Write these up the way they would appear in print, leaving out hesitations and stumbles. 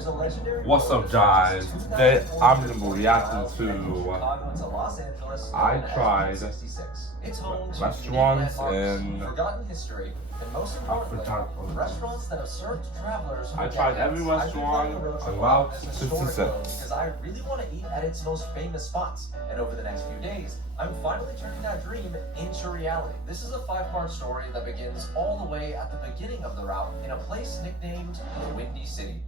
There's a legendary What's up, guys? Today I'm gonna be reacting to I tried restaurants and forgotten history, and most importantly, restaurants that have served travelers. I tried every restaurant on Route 66 because I really want to eat at its most famous spots. And over the next few days, I'm finally turning that dream into reality. This is a 5-part story that begins all the way at the beginning of the route in a place nicknamed the Windy City.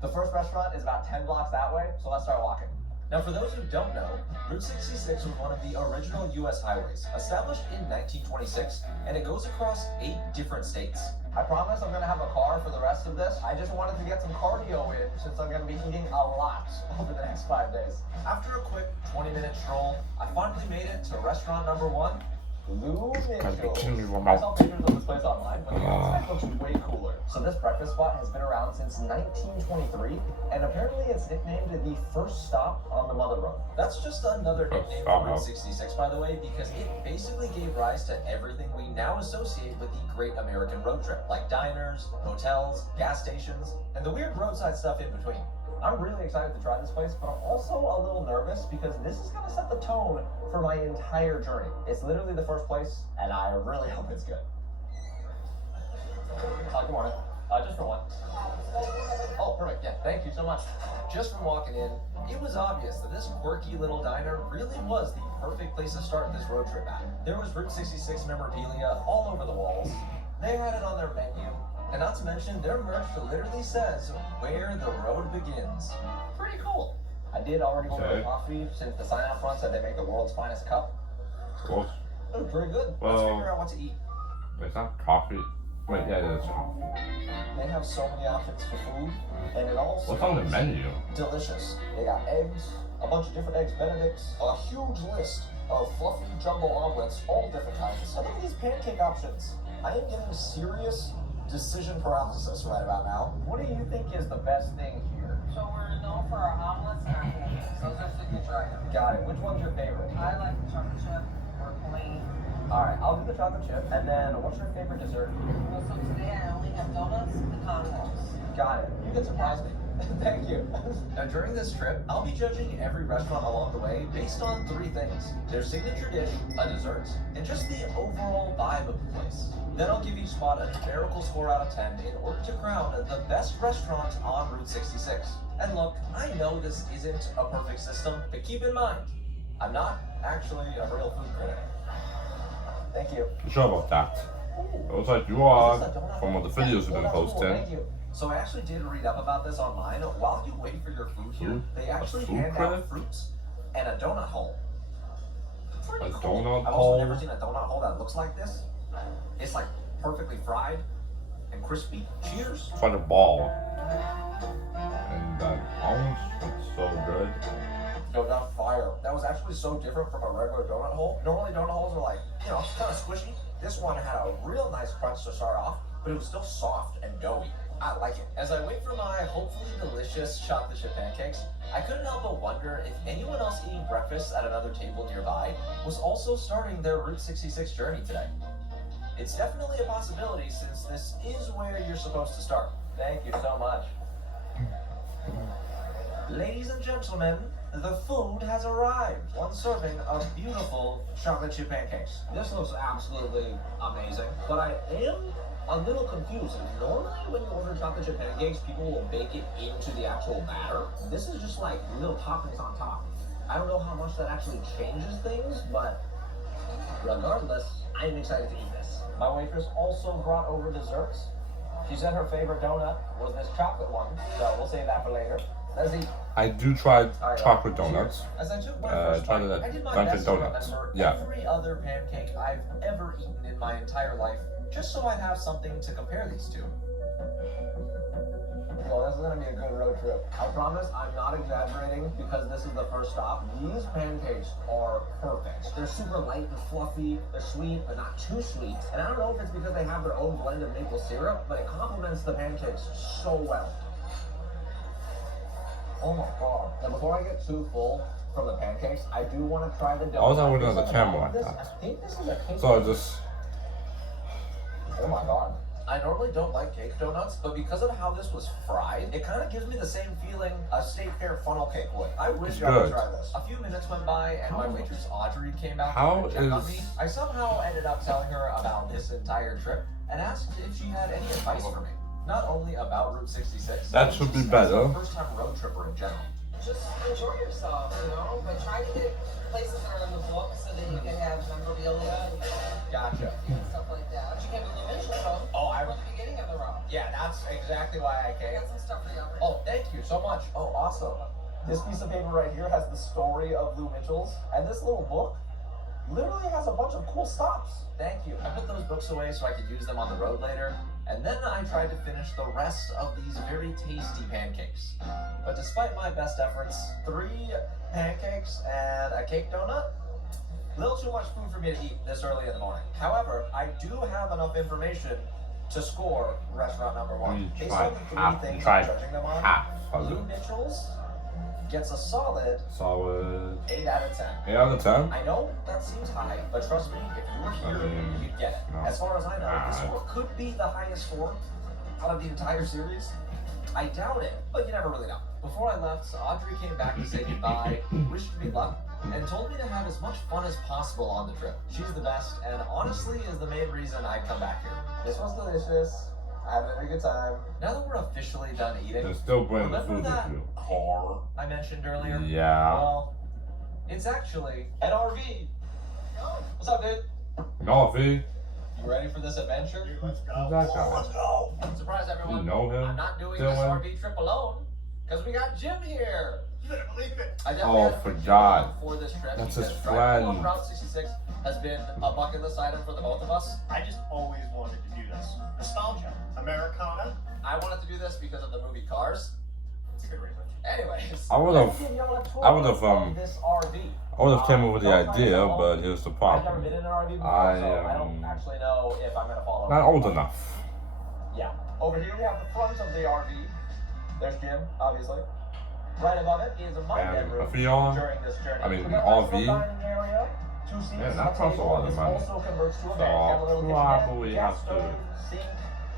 The first restaurant is about 10 blocks that way, so let's start walking. Now, for those who don't know, Route 66 was one of the original U.S. highways, established in 1926, and it goes across 8 different states. I promise I'm going to have a car for the rest of this. I just wanted to get some cardio in, since I'm going to be eating a lot over the next 5 days. After a quick 20-minute stroll, I finally made it to restaurant number 1, Lou Mitchell. I saw pictures of this place online, but the inside looks way cooler. So this breakfast spot has been around since 1923, and apparently it's nicknamed the first stop on the Mother Road. That's just another nickname for Route 66, by the way, because it basically gave rise to everything we now associate with the Great American Road Trip, like diners, hotels, gas stations, and the weird roadside stuff in between. I'm really excited to try this place, but I'm also a little nervous because this is going to set the tone for my entire journey. It's literally the first place, and I really hope it's good. Good morning. Just for one. Oh, perfect. Yeah, thank you so much. Just from walking in, it was obvious that this quirky little diner really was the perfect place to start this road trip at. There was Route 66 memorabilia all over the walls. They had it on their menu. And not to mention, their merch literally says where the road begins. Pretty cool. I did already order coffee since the sign out front said they make the world's finest cup. Of course. It was pretty good. Well, let's figure out what to eat. It's not coffee. Wait, yeah, it is coffee. They have so many options for food, and it also What's on the menu? Delicious. They got eggs, a bunch of different eggs benedicts, a huge list of fluffy jumbo omelets, all different kinds. And look at these pancake options. I am getting serious decision paralysis right about now. What do you think is the best thing here? So we're known for our omelets and our pancakes. Those are signature items. Got it. Which one's your favorite? I like the chocolate chip or plain. Alright, I'll do the chocolate chip. And then what's your favorite dessert? Well, so today I only have donuts and pecan rolls. Got it. You can surprise me. Thank you. Now, during this trip, I'll be judging every restaurant along the way based on 3 things: their signature dish, a dessert, and just the overall vibe of the place. Then I'll give each spot a numerical score out of 10 in order to crown the best restaurant on Route 66. And look, I know this isn't a perfect system, but keep in mind, I'm not actually a real food critic. Thank you. You sure about that? It looks like you are from all the videos you've been posting. Thank you. So I actually did read up about this online. While you wait for your food here, they actually hand out fruits and a donut hole. Pretty cool. Donut I've hole? also never seen a donut hole that looks like this. It's like perfectly fried and crispy. Cheers. It's like a ball. And that orange looks so good. Donut fire. That was actually so different from a regular donut hole. Normally donut holes are like, you know, kind of squishy. This one had a real nice crunch to start off, but it was still soft and doughy. I like it. As I wait for my hopefully delicious chocolate chip pancakes, I couldn't help but wonder if anyone else eating breakfast at another table nearby was also starting their Route 66 journey today. It's definitely a possibility since this is where you're supposed to start. Thank you so much. Ladies and gentlemen, the food has arrived. 1 serving of beautiful chocolate chip pancakes. This looks absolutely amazing, but I am a little confused. Normally when you order chocolate chip pancakes, people will bake it into the actual batter. This is just like little toppings on top. I don't know how much that actually changes things, but regardless, I am excited to eat this. My waitress also brought over desserts. She said her favorite donut was this chocolate one, so we'll save that for later. Let's eat. I do try chocolate donuts. As I took my first bite, I did my best to remember every other pancake I've ever eaten in my entire life, just so I'd have something to compare these to. Well, this is going to be a good road trip. I promise I'm not exaggerating because this is the first stop. These pancakes are perfect. They're super light and fluffy. They're sweet, but not too sweet. And I don't know if it's because they have their own blend of maple syrup, but it complements the pancakes so well. Oh my god. Now, before I get too full from the pancakes, I do want to try the donut. I was not looking at the camera like I that. think this is a cake. So I just... Oh my god. I normally don't like cake donuts, but because of how this was fried, it kind of gives me the same feeling a State Fair funnel cake would. I wish I would try this. A few minutes went by, and my waitress Audrey came out and checked on me. I somehow ended up telling her about this entire trip and asked if she had any advice for me. Not only about Route 66. That should be better. First-time road tripper in general. Just enjoy yourself, you know, but try to get places that are in the book so that you can have memorabilia and Gotcha. stuff like that. But you came to Blue Mitchell, so Oh, we're at the beginning of the route. Yeah, that's exactly why I I came. got some stuff for you already. Oh, thank you so much. Oh, awesome. This piece of paper right here has the story of Blue Mitchell's, and this little book literally has a bunch of cool stops. Thank you. I put those books away so I could use them on the road later, and then I tried to finish the rest of these very tasty pancakes. But despite my best efforts, 3 pancakes and a cake donut, a little too much food for me to eat this early in the morning. However, I do have enough information to score restaurant number 1. Based on the 3 things I'm judging them on, Blue Mitchell's gets a solid 8 out of 10. 8 out of 10? I know that seems high, but trust me, if you were here, you'd get it. No. As far as I know, this score could be the highest score out of the entire series. I doubt it, but you never really know. Before I left, Audrey came back to say goodbye, wished me luck, and told me to have as much fun as possible on the trip. She's the best, and honestly is the main reason I'd come back here. This was delicious. I'm having a good time. Now that we're officially done eating, They're still bringing the remember food that with you. car I mentioned earlier? Yeah. Well, it's actually an RV. What's up, dude? No, V. You ready for this adventure? Let's go. Who's that guy? Let's go! Surprise, everyone. You know him? I'm not doing Dylan? this RV trip alone, because we got Jim here. You better believe it. I definitely had to for pick God. Jim for this trip That's because his driving friend. on Route 66 has been a bucket list item for the both of us. I just always wanted to do this. Nostalgia. Americana. I wanted to do this because of the movie Cars. It's a good reason. Anyways, I would've- let's give y'all a tour I would've, of this RV. I would have came up with the idea, but here's the I've never problem. been in an RV before, I, so I don't actually know if I'm gonna follow. Not old enough. Yeah. Over here we have the front of the RV. There's Jim, obviously. Right above it is my And bedroom a Fion. during this journey. I mean, We got an a nice RV. little dining area, 2 seats, Yeah, that a costs a table. lot of This money. also converts to a So, bed. Got a little probably kitchenette, gas have to stove, sink,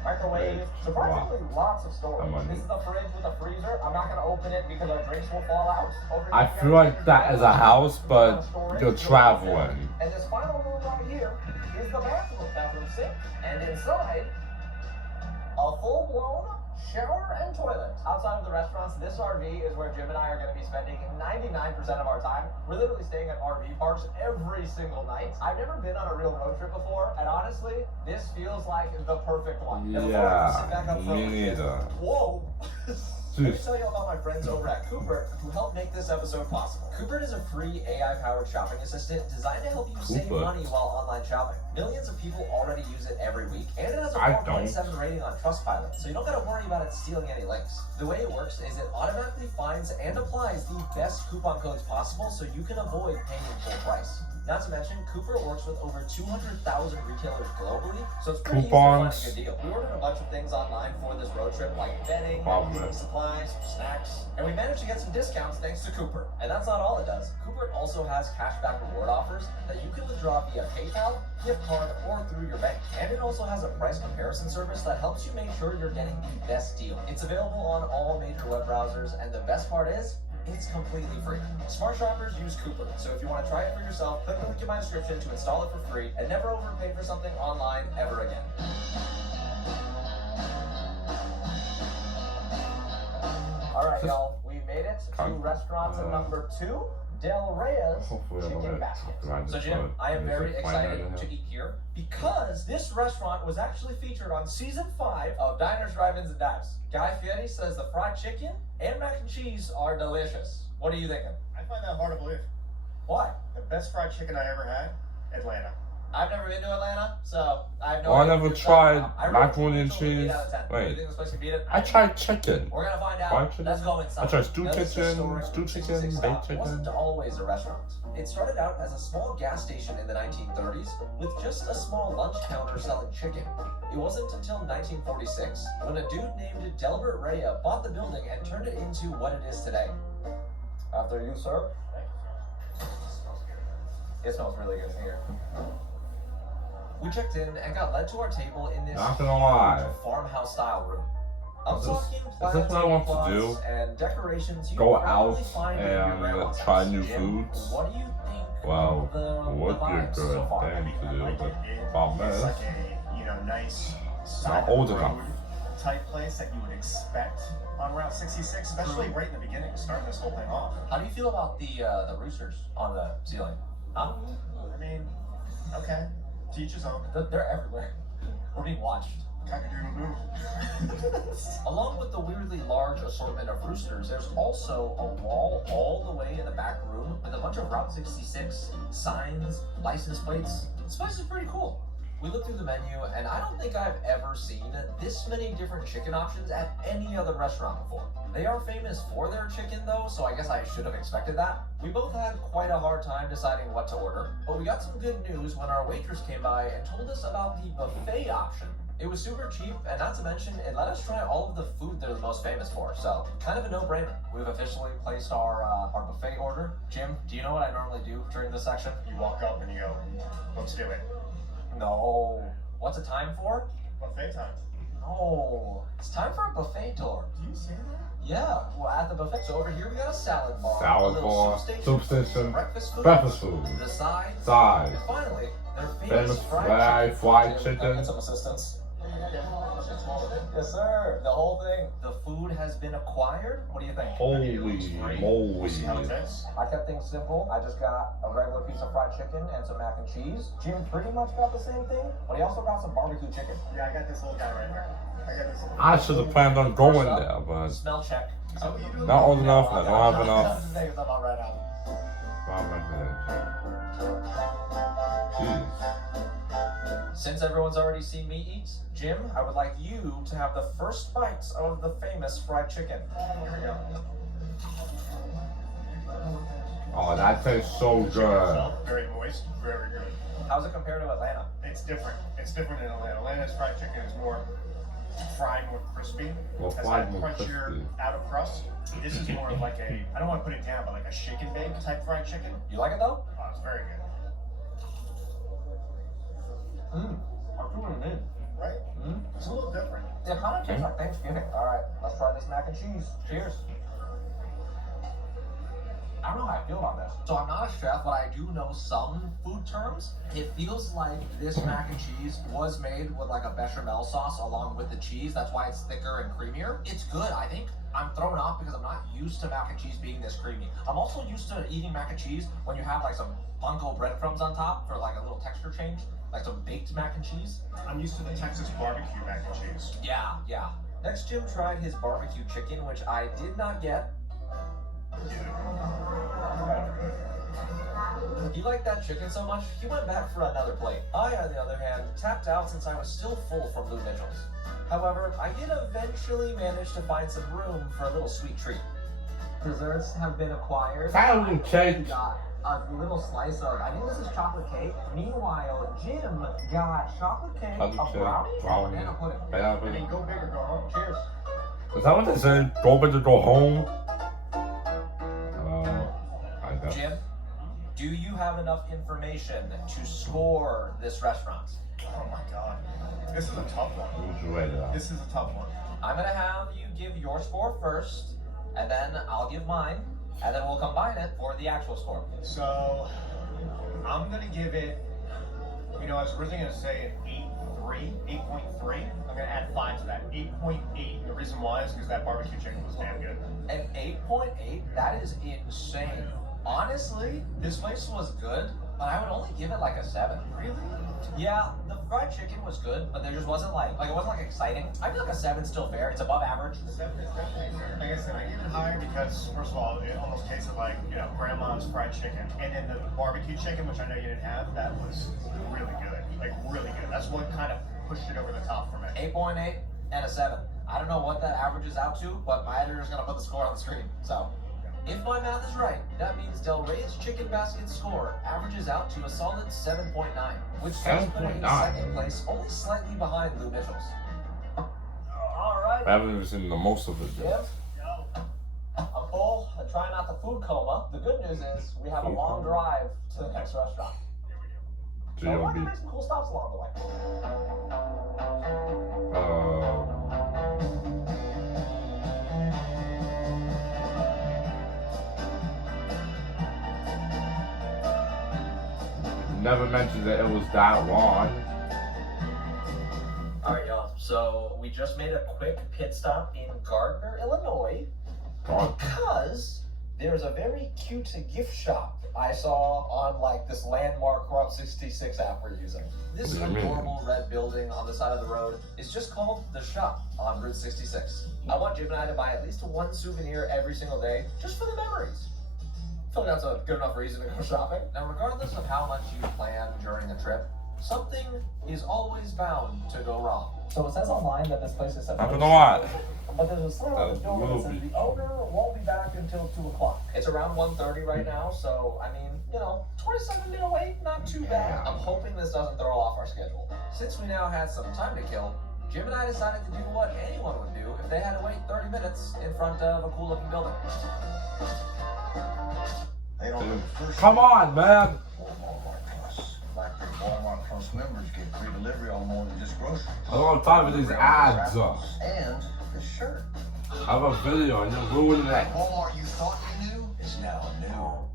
microwave. pay Surprisingly, lots of storage. money. This is the fridge with a freezer. I'm not gonna open it because our drinks will fall out. Over I here, feel like that is a house, but you're traveling. and this final room right here is the bathroom sink, and inside, a full-blown shower and toilet. Outside of the restaurants, this RV is where Jim and I are going to be spending 99% of our time. We're literally staying at RV parks every single night. I've never been on a real road trip before, and honestly, this feels like the perfect one. And before I sit back Yeah, up front me with Jim, neither. Whoa! Let me Jeez. tell you about my friends over at Cooper who helped make this episode possible. Cooper is a free AI-powered shopping assistant designed to help you save Cooper. money while online shopping. Millions of people already use it every week, and it has a I 4.7 rating on Trustpilot, so you don't gotta worry about it stealing any links. The way it works is it automatically finds and applies the best coupon codes possible so you can avoid paying full price. Not to mention, Cooper works with over 200,000 retailers globally, so it's pretty Coupons. easy to find a good deal. We ordered a bunch of things online for this road trip, like bedding, Problem. supplies, snacks, and we managed to get some discounts thanks to Cooper. And that's not all it does. Cooper also has cashback reward offers that you can withdraw via PayPal, gift card, or through your bank. And it also has a price comparison service that helps you make sure you're getting the best deal. It's available on all major web browsers, and the best part is, it's completely free. Smart shoppers use Cooper, so if you want to try it for yourself, click the link in my description to install it for free and never overpay for something online ever again. Alright, y'all, we made it to restaurant number 2, Del Reyes Hopefully I don't Chicken get Basket. copyrighted, So Jim, but I am it's very like fine excited right to now. eat here because this restaurant was actually featured on season 5 of Diners, Drive-Ins, and Dives. Guy Fieri says the fried chicken and mac and cheese are delicious. What are you thinking? I find that hard to believe. Why? The best fried chicken I ever had, Atlanta. I've never been to Atlanta, so I have no Oh, I idea never what you're talking about. tried I rate macaroni and Mitchell an 8 cheese. out of 10. Wait. Do you think this place can beat it? I tried chicken. We're gonna find out. Fried chicken? Let's go inside. I tried stew Now, this chicken, historic stew chicken, 66 baked stop chicken. wasn't always a restaurant. It started out as a small gas station in the 1930s with just a small lunch counter selling chicken. It wasn't until 1946 when a dude named Delbert Rhea bought the building and turned it into what it is today. After you, sir. Thank you, sir. Smells good. It smells really good in here. We checked in and got led to our table in this Not gonna lie. farmhouse style room. I'm Is this- talking is this plaid what I want to tablecloths do? and decorations you Go probably out find in your and grandma's try house. new Jim, foods? What do you think? Well, of the would be a vibes good so far? thing to do, Like but it- problem it's is, like a, you know, nice not old enough. type place that you would expect on Route 66, especially right in the beginning, starting this whole thing off. How do you feel about the roosters on the ceiling? Huh? I mean, okay, to each his own. They're everywhere. We're being watched. Cock-a-doodle-doo. Along with the weirdly large assortment of roosters, there's also a wall all the way in the back room with a bunch of Route 66 signs, license plates. This place is pretty cool. We looked through the menu, and I don't think I've ever seen this many different chicken options at any other restaurant before. They are famous for their chicken though, so I guess I should have expected that. We both had quite a hard time deciding what to order, but we got some good news when our waitress came by and told us about the buffet option. It was super cheap, and not to mention, it let us try all of the food they're the most famous for, so kind of a no-brainer. We've officially placed our buffet order. Jim, do you know what I normally do during this section? You walk up and you go, let's do it. No. What's it time for? Buffet time. No. It's time for a buffet tour. Do you say that? Yeah, well, at the buffet. So over here we got a salad bar, a Salad little bar, soup soup station, station, breakfast food, breakfast food, the sides, side, and finally, their famous famous fried Jim, chicken. get some assistance. Yes, sir. The whole thing. The food has been acquired. What do you think? Holy We'll see how it moly. tastes. I kept things simple. I just got a regular piece of fried chicken and some mac and cheese. Jim pretty much got the same thing, but he also got some barbecue chicken. Yeah, I got this little guy right here. I got this little I should have planned on going there, but Smell check. Is that what you do? not old enough, I don't have enough. Things I'm on right now. Jeez. Since everyone's already seen me eat, Jim, I would like you to have the first bites of the famous fried chicken. Here we go. Oh, that tastes so good. Itself, very moist, very good. How's it compared to Atlanta? It's different. It's different in Atlanta. Atlanta's fried chicken is more fried, more crispy. Well, Has fried that more crunchier crispy. outer crust. This is more of like a, I don't want to put it down, but like a shake and bake type fried chicken. You like it though? Oh, it's very good. I feel what you mean. Right? It's a little different. It kind of tastes like Thanksgiving. All right, let's try this mac and cheese. Cheers. I don't know how I feel about this. So I'm not a chef, but I do know some food terms. It feels like this mac and cheese was made with like a bechamel sauce along with the cheese. That's why it's thicker and creamier. It's good, I think. I'm thrown off because I'm not used to mac and cheese being this creamy. I'm also used to eating mac and cheese when you have like some bunko breadcrumbs on top for like a little texture change, like some baked mac and cheese. I'm used to the Texas barbecue mac and cheese. Yeah, yeah. Next, Jim tried his barbecue chicken, which I did not get. He liked that chicken so much, he went back for another plate. I, on the other hand, tapped out since I was still full from Lou Mitchell's. However, I did eventually manage to find some room for a little sweet treat. Desserts have been acquired. Pound cake. We got a little slice of, I think this is chocolate cake. Meanwhile, Jim got chocolate cake, Chocolate a cake, brownie, and brownie, banana pudding. I mean, go big or go home. Cheers. Is that what they said? Go big or go home? I guess. Jim, do you have enough information to score this restaurant? Oh my god. This is a tough one. Who's ready? This is a tough one. I'm gonna have you give your score first, and then I'll give mine, and then we'll combine it for the actual score. So, I'm gonna give it, you know, I was originally gonna say an 8.3. I'm gonna add 5 to that. 8.8. The reason why is because that barbecue chicken was damn good. An 8.8? That is insane. Honestly, this place was good, but I would only give it like a 7. Really? Yeah, the fried chicken was good, but there just wasn't like it wasn't like exciting. I feel like a 7's still fair. It's above average. 7 is definitely fair. Like I said, I give it higher because, first of all, it almost tasted like, you know, grandma's fried chicken. And then the barbecue chicken, which I know you didn't have, that was really good. Like, really good. That's what kind of pushed it over the top for me. 8.8 and a 7. I don't know what that averages out to, but my editor's gonna put the score on the screen. So, if my math is right, that means Del Rey's Chicken Basket's score averages out to a solid 7.9, which does put it in 7.9. second place, only slightly behind Lou Mitchell's. All right, I haven't even seen the most of it Jim, yet. I'm full. I try not to food coma. The good news is we have a Food long coma? drive to the next restaurant. So I wanted to make some cool stops along the way. Never mentioned that it was that long. Alright, y'all. So we just made a quick pit stop in Gardner, Illinois, because there's a very cute gift shop I saw on like this landmark Route 66 app we're using. This adorable red building on the side of the road is just called The Shop on Route 66. I want Jim and I to buy at least one souvenir every single day, just for the memories. I feel like that's a good enough reason to go shopping. Now, regardless of how much you plan during a trip, something is always bound to go wrong. So it says online that this place is set I don't know what. but there's a sign on the door that says the owner won't be back until 2 o'clock. It's around 1:30 right now, so I mean, 27-minute wait, not too bad. I'm hoping this doesn't throw off our schedule. Since we now had some time to kill, Jim and I decided to do what anyone would do if they had to wait 30 minutes in front of a cool-looking building. Come on, man. Walmart Plus members get free delivery on more than just groceries. I don't have time for these ads. And this shirt. I have a video and you're ruining it. Walmart you thought you knew is now new.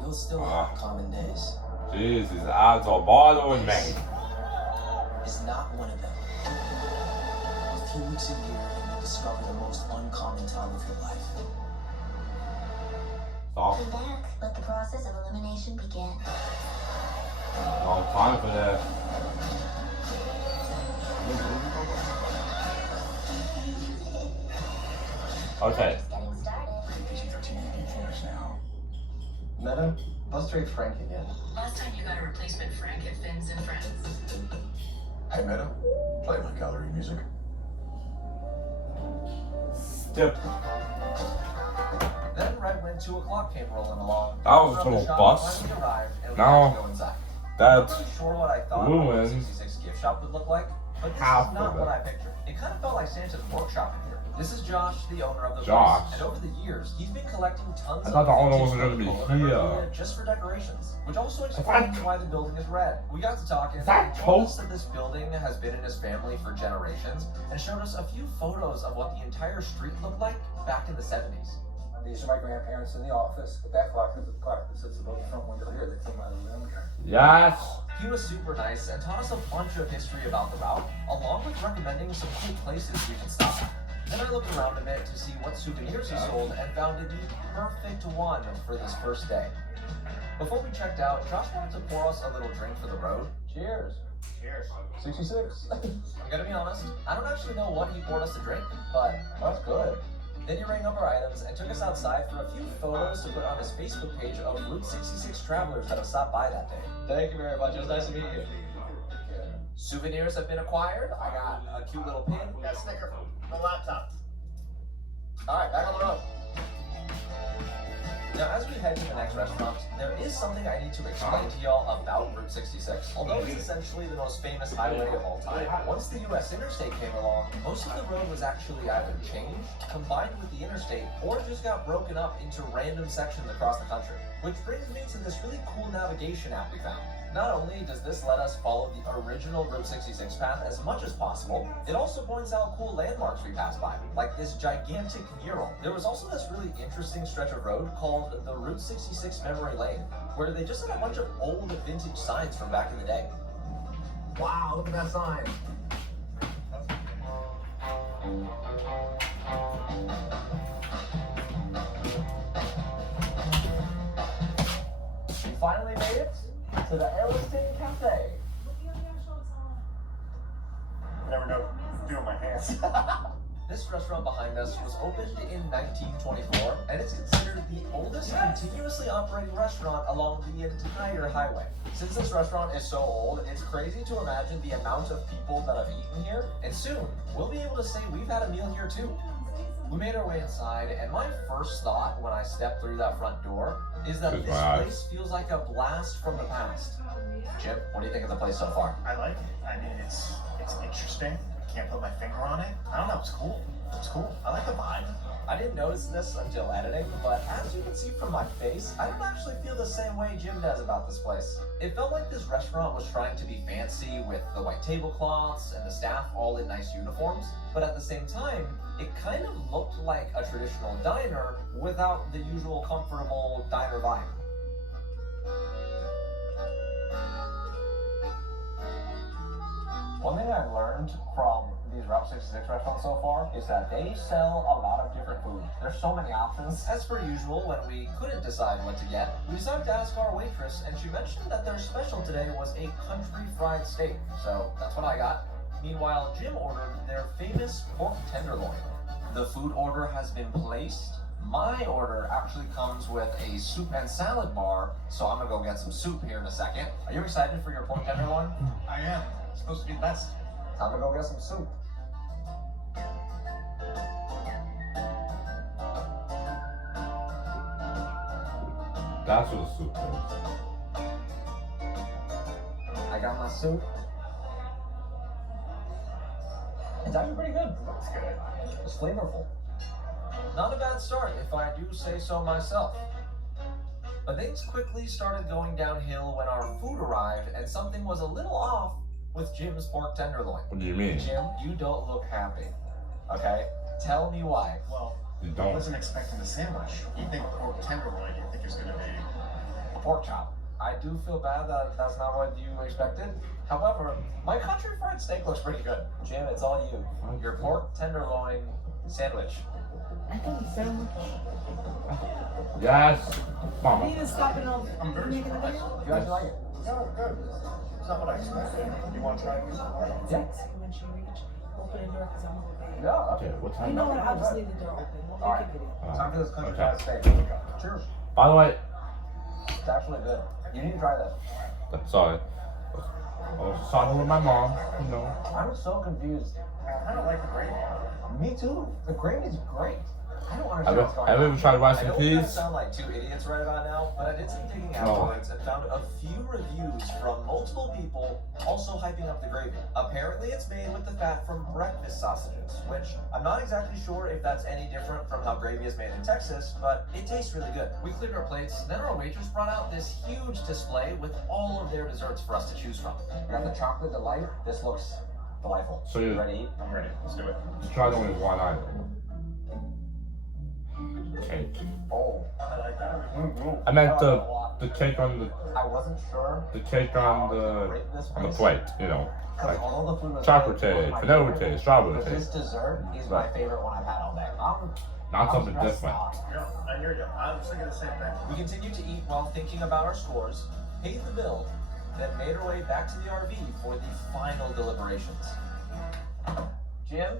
You'll still have common days. Jeez, these ads are bothering me. Is not one of them. A few weeks a year and you'll discover the most uncommon time of your life. Stop. Come back. Let the process of elimination begin. No time for this. Okay. Getting started. Meta, let's trade Frank again. Last time you got a replacement Frank at Fins and Friends. Hey Meta, play my gallery music. Skip. Then right when 2 o'clock came rolling along, That was a total bust. Now, that's I'm not sure what I thought ruined the 66 gift shop would look like, but this half is not of what it. I pictured. It kind of felt like Santa's workshop in here. This is Josh, the owner of the Josh. place, and over the years, he's been collecting tons I thought of the owner vintage wasn't gonna be photo here. memorabilia just for decorations, which also explains why the building is red. We got to talking, and that he told Coke? us that this building has been in his family for generations, and showed us a few photos of what the entire street looked like back in the 70s. These are my grandparents in the office. But that clock is the clock that sits above the front window here that came out of them. yes. He was super nice and taught us a bunch of history about the route, along with recommending some cool places we can stop at. Then I looked around a bit to see what souvenirs he sold and found the perfect one for this first day. Before we checked out, Josh wanted to pour us a little drink for the road. Cheers. Cheers. 66. I'm gonna be honest, I don't actually know what he poured us to drink, but that's good. Then he rang up our items and took us outside for a few photos to put on his Facebook page of Route 66 travelers that have stopped by that day. Thank you very much. It was nice to meet you. Souvenirs have been acquired. I got a cute little pin. Got a sticker from the laptop. All right, back on the road. Now, as we head to the next restaurant, there is something I need to explain to y'all about Route 66. Although it's essentially the most famous highway of all time, once the US Interstate came along, most of the road was actually either changed, combined with the interstate, or just got broken up into random sections across the country. Which brings me to this really cool navigation app we found. Not only does this let us follow the original Route 66 path as much as possible, it also points out cool landmarks we pass by, like this gigantic mural. There was also this really interesting stretch of road called the Route 66 Memory Lane, where they just had a bunch of old vintage signs from back in the day. Wow, look at that sign. We finally made it to the Elliston Cafe. I never know what to do with my hands. This restaurant behind us was opened in 1924, and it's considered the oldest continuously operating restaurant along the entire highway. Since this restaurant is so old, it's crazy to imagine the amount of people that have eaten here, and soon we'll be able to say we've had a meal here too. We made our way inside, and my first thought when I stepped through that front door is that this place feels like a blast from the past. Jim, what do you think of the place so far? I like it. I mean, it's interesting. I can't put my finger on it. I don't know. It's cool. It's cool. I like the vibe. I didn't notice this until editing, but as you can see from my face, I don't actually feel the same way Jim does about this place. It felt like this restaurant was trying to be fancy with the white tablecloths and the staff all in nice uniforms, but at the same time, it kind of looked like a traditional diner without the usual comfortable diner vibe. One thing I've learned from these Route 66 restaurants so far is that they sell a lot of different food. There's so many options. As per usual, when we couldn't decide what to get, we decided to ask our waitress, and she mentioned that their special today was a country fried steak, so that's what I got. Meanwhile, Jim ordered their famous pork tenderloin. The food order has been placed. My order actually comes with a soup and salad bar, so I'm gonna go get some soup here in a second. Are you excited for your pork tenderloin? I am. It's supposed to be the best. Time to go get some soup. That's what the soup is. I got my soup. It's actually pretty good. It's good. It's flavorful. Not a bad start, if I do say so myself. But things quickly started going downhill when our food arrived and something was a little off with Jim's pork tenderloin. What do you mean? Jim, you don't look happy. Okay? Tell me why. Well, You I don't. wasn't expecting the sandwich. You think pork tenderloin, you think it's gonna be A pork chop. I do feel bad that that's not what you expected. However, my country fried steak looks pretty good. Jim, it's all you. Your pork tenderloin sandwich. I think it's sandwich. Yes, You Mama. need to stop and all I'm very making the video. You guys like it? no good. It's not what I expected. You want to try it? Yeah. When she reach, open the door because I'm over there. Yeah, Okay, what You time? know what? I'll just leave the door open. We'll make Alright. a video. Time for this country Okay. fried steak. Here we go. Cheers. By the way, It's actually good. You need to try this. sorry. I was just talking with my mom, you know. I'm so confused. I don't like the gravy. Me too. The gravy's great. I don't Have understand you, what's going have you on. ever tried rice I and know we peas? sound like two idiots right about now, but I did some digging No. afterwards and found a few reviews from multiple people also hyping up the gravy. Apparently it's made with the fat from breakfast sausages, which I'm not exactly sure if that's any different from how gravy is made in Texas, but it tastes really good. We cleared our plates, then our waitress brought out this huge display with all of their desserts for us to choose from. We got the chocolate delight. This looks delightful. So you ready to eat? I'm ready. Let's do it. tried only one item. Cake. Oh. I like that. I meant the cake on the I wasn't sure cake on the plate, you know. because Like although the food was chocolate great, taste, my vanilla favorite, taste, strawberry but this taste. dessert is my favorite one I've had all day. Not I'm something stressed different. out. Yeah, I hear you. I was thinking the same thing. We continued to eat while thinking about our scores, paid the bill, then made our way back to the RV for the final deliberations. Jim,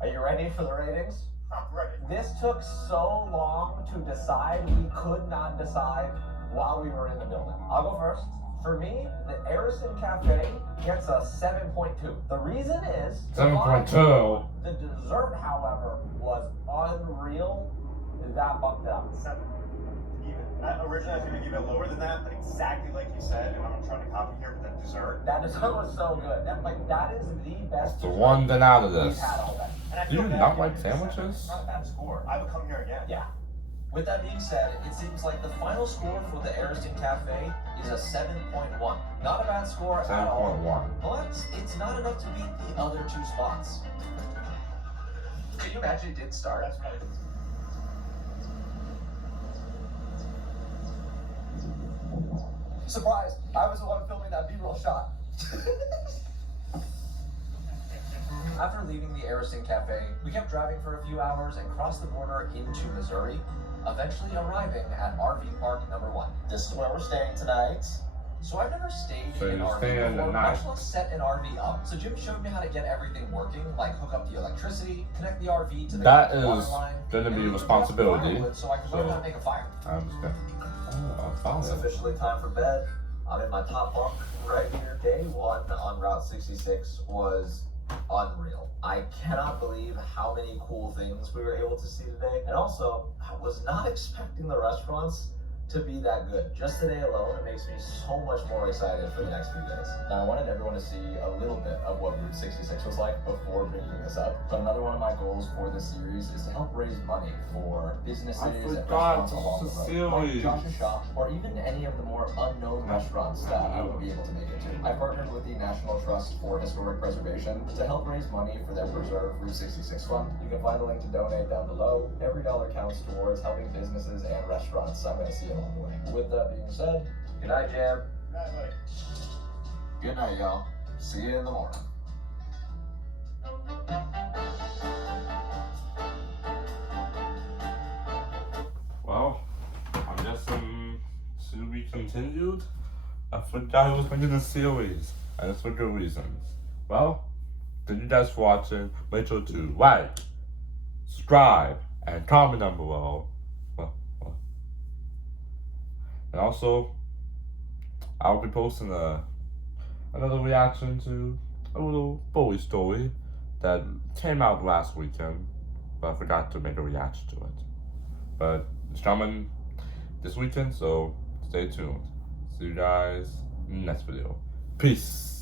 are you ready for the ratings? I'm ready. This took so long to decide, we could not decide while we were in the building. I'll go first. For me, the Arison Cafe gets a 7.2. The reason is 7.2. the dessert, however, was unreal. That bumped it up. 7. Even. Originally, I was going to give it lower than that, but exactly like you said, and I'm going to try to copy here, but that dessert. That dessert was so good. That is the best The dessert one then out of we've this. had all day. And I Do feel you bad not giving like it a 7. sandwiches? It's not a bad score. I would come here again. Yeah. With that being said, it seems like the final score for the Arison Cafe is a 7.1. Not a bad score at all, 7.1. but it's not enough to beat the other two spots. Can you imagine it did start? That's right. Surprise! I was the one filming that B-roll shot. After leaving the Arison Cafe, we kept driving for a few hours and crossed the border into Missouri, eventually arriving at RV Park number 1. This is where we're staying tonight. So I've never stayed So in an you're RV staying before, the night. much less set an RV up. So Jim showed me how to get everything working, like hook up the electricity, connect the RV to the That water is line, gonna and be a even responsibility, firewood so I can learn so- how to make a fire. I understand. Oh, I found It's it. officially time for bed. I'm in my top bunk right here. Day 1 on Route 66 was unreal. I cannot believe how many cool things we were able to see today. And also, I was not expecting the restaurants to be that good. Just today alone, it makes me so much more excited for the next few days. Now, I wanted everyone to see a little bit of what Route 66 was like before bringing this up. But another one of my goals for this series is to help raise money for businesses and restaurants along the road, like Josh's Shop, or even any of the more unknown restaurants that I would be able to make it to. I partnered with the National Trust for Historic Preservation to help raise money for their Preserve Route 66 fund. You can find the link to donate down below. Every dollar counts towards helping businesses and restaurants I'm going to see along the way. With that being said, good night, Jam. Good night, buddy. Good night, y'all. See you in the morning. Well, I'm guessing to be continued. I forgot who was making the series, and it's for good reasons. Well, thank you guys for watching. Make sure to like, subscribe, and comment down below. And also, I'll be posting another reaction to a little bully story that came out last weekend, but I forgot to make a reaction to it. But it's coming this weekend, so stay tuned. See you guys in the next video. Peace.